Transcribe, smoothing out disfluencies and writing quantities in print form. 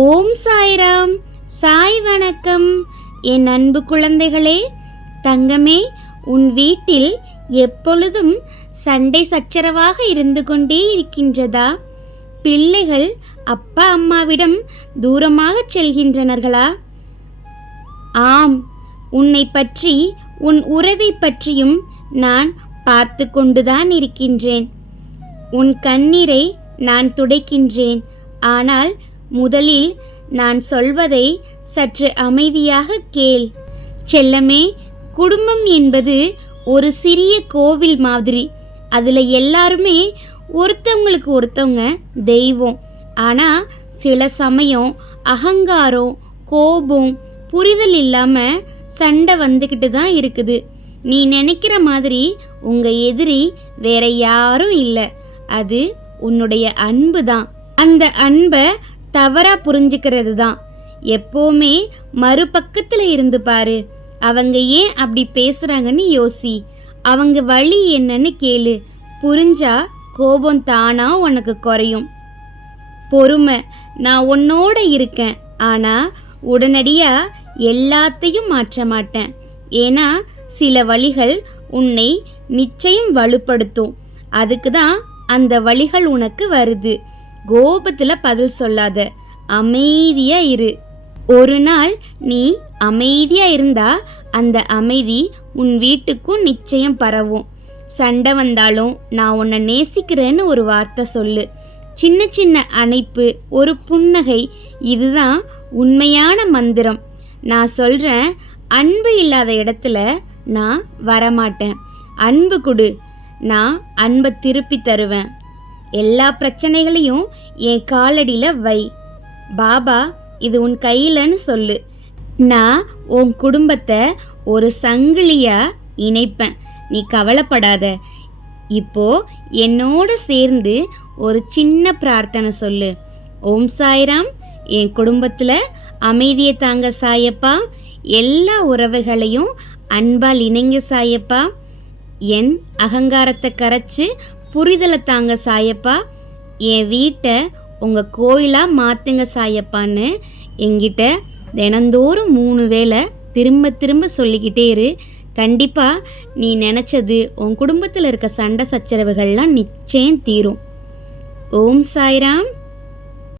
ஓம் சாய்ராம். சாய் வணக்கம். என் அன்பு குழந்தைகளே, தங்கமே, உன் வீட்டில் எப்பொழுதும் சண்டை சச்சரவாக இருந்து கொண்டே இருக்கின்றதா? பிள்ளைகள் அப்பா அம்மாவிடம் தூரமாக செல்கின்றனர்களா? ஆம், உன்னை பற்றி உன் உறவை பற்றியும் நான் பார்த்து கொண்டுதான் இருக்கின்றேன். உன் கண்ணீரை நான் துடைக்கின்றேன். ஆனால் முதலில் நான் சொல்வதை சற்று அமைதியாக கேள். செல்லமே, குடும்பம் என்பது ஒரு சிறிய கோவில் மாதிரி. அதில் எல்லாருமே ஒருத்தவங்களுக்கு ஒருத்தவங்க தெய்வம். ஆனால் சில சமயம் அகங்காரம், கோபம், புரிதல் இல்லாமல் சண்டை வந்துக்கிட்டு தான் இருக்குது. நீ நினைக்கிற மாதிரி உங்கள் எதிரி வேற யாரும் இல்லை. அது உன்னுடைய அன்பு தான். அந்த அன்பை தவறாக புரிஞ்சுக்கிறது தான். எப்போவுமே மறுபக்கத்தில் இருந்து பாரு. அவங்க ஏன் அப்படி பேசுகிறாங்கன்னு யோசி. அவங்க வழி என்னன்னு கேளு. புரிஞ்சா கோபம் தானா உனக்கு குறையும். பொறுமை, நான் உன்னோட இருக்கேன். ஆனால் உடனடியாக எல்லாத்தையும் மாற்ற மாட்டேன். ஏன்னா சில வழிகள் உன்னை நிச்சயம் வலுப்படுத்தும். அதுக்கு தான் அந்த வழிகள் உனக்கு வருது. கோபத்தில் பதில் சொல்லாத, அமைதியா இரு. ஒரு நாள் நீ அமைதியா இருந்தா அந்த அமைதி உன் வீட்டுக்கும் நிச்சயம் பரவும். சண்டை வந்தாலும் நான் உன்னை நேசிக்கிறேன்னு ஒரு வார்த்தை சொல்லு. சின்ன சின்ன அணைப்பு, ஒரு புன்னகை, இதுதான் உண்மையான மந்திரம். நான் சொல்கிறேன், அன்பு இல்லாத இடத்துல நான் வரமாட்டேன். அன்பு கொடு, நான் அன்பை திருப்பி தருவேன். எல்லா பிரச்சனைகளையும் என் காலடியில் வை. பாபா இது உன் கையிலன்னு சொல்லு. நான் உன் குடும்பத்தை ஒரு சங்கிலியாக இணைப்பேன். நீ கவலைப்படாத. இப்போ என்னோடு சேர்ந்து ஒரு சின்ன பிரார்த்தனை சொல்லு. ஓம் சாய்ராம். என் குடும்பத்தில் அமைதியை தாங்க சாயப்பா. எல்லா உறவுகளையும் அன்பால் இணைங்க சாயப்பா. என் அகங்காரத்தை கரைச்சி புரிதலை தாங்க சாயப்பா. என் வீட்டை உங்கள் கோயிலாக மாற்றுங்க சாயப்பான்னு என்கிட்ட தினந்தோறும் 3 வேளை திரும்ப திரும்ப சொல்லிக்கிட்டே இரு. கண்டிப்பாக நீ நினச்சது உன் குடும்பத்தில் இருக்க சண்டை சச்சரவுகள்லாம் நிச்சயம் தீரும். ஓம் சாய்ராம்.